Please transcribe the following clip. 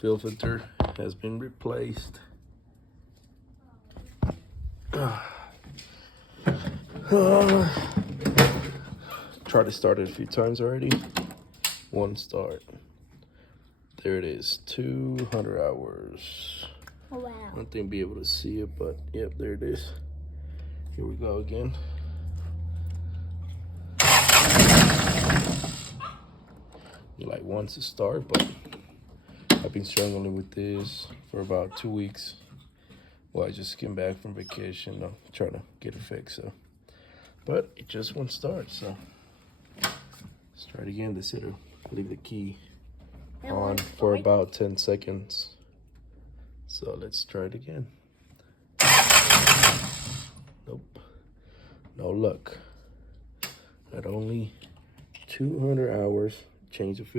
Fuel filter has been replaced. Tried to start it a few times already. One start. There it is, 200 hours. Oh, wow. I don't think I'll be able to see it, but yep, there it is. Here we go again. You like wants to start, but I've been struggling with this for about 2 weeks. Well, I just came back from vacation, trying to get it fixed. So, but it just won't start. So let's try it again. They said to leave the key on for about 10 seconds. So let's try it again. Nope, no luck. At only 200 hours, change the fuel.